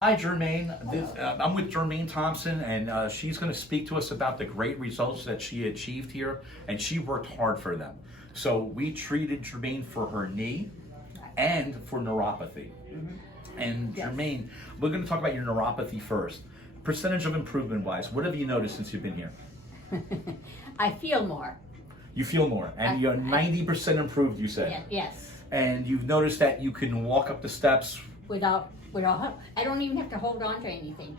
Hi, Germain. I'm with Germain Thompson, and she's going to speak to us about the great results that she achieved here, and she worked hard for them. So we treated Germain for her knee and for neuropathy. And Yes. Germain, we're going to talk about your neuropathy first. Percentage of improvement wise, what have you noticed since you've been here? I feel more. You feel more, and you're 90% improved, you said. Yes. And you've noticed that you can walk up the steps. Without help. I don't even have to hold on to anything.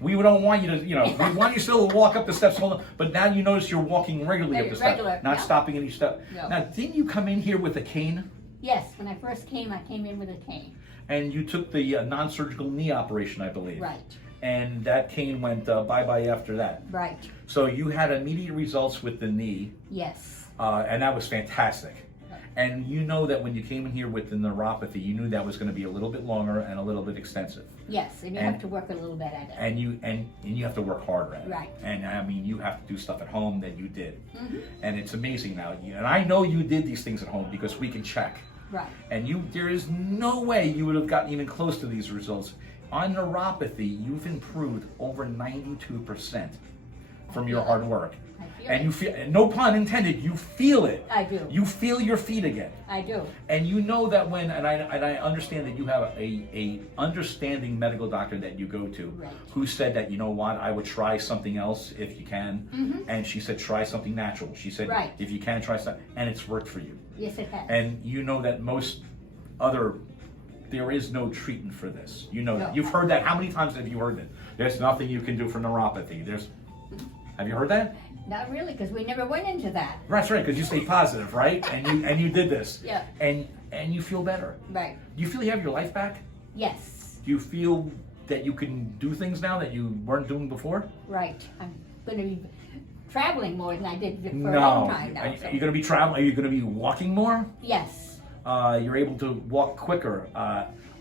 We don't want you to, we want you still to walk up the steps, but now you notice you're walking regularly up the steps, not no. stopping any step. No. Now, didn't you come in here with a cane? Yes, when I first came, I came in with a cane. And you took the non-surgical knee operation, I believe. Right. And that cane went bye-bye after that. Right. So you had immediate results with the knee. Yes. And that was fantastic. And you know that when you came in here with the neuropathy, you knew that was going to be a little bit longer and a little bit extensive. Yes, and you have to work a little bit at it. And you have to work harder at it. Right. And I mean, you have to do stuff at home that you did. And it's amazing now. And I know you did these things at home because we can check. Right. And there is no way you would have gotten even close to these results. On neuropathy, you've improved over 92% from your hard work. And you feel, no pun intended, you feel it. I do. You feel your feet again. I do. And you know that and I understand that you have a understanding medical doctor that you go to, Right. who said that, you know what, I would try something else if you can. And she said, try something natural. She said, Right. if you can, try something. And it's worked for you. Yes, it has. And you know that there is no treatment for this. You know that. No. You've heard that. How many times have you heard it? There's nothing you can do for neuropathy. Have you heard that? Not really, because we never went into that. That's right, because you stay positive, right? And you did this. Yeah. And you feel better. Right. Do you feel you have your life back? Yes. Do you feel that you can do things now that you weren't doing before? Right. I'm going to be traveling more than I did for a No. long time now. Are you going to be traveling? Are you going to be walking more? Yes. You're able to walk quicker.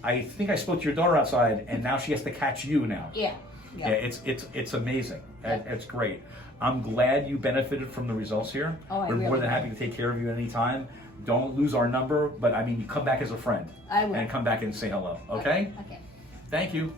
I think I spoke to your daughter outside, and now she has to catch you now. Yeah. Yeah, it's amazing. Yeah. It's great. I'm glad you benefited from the results here. Oh, I We're more really than happy to take care of you anytime. Don't lose our number, but I mean, you come back as a friend. I will. And come back and say hello, okay? Okay. Thank you.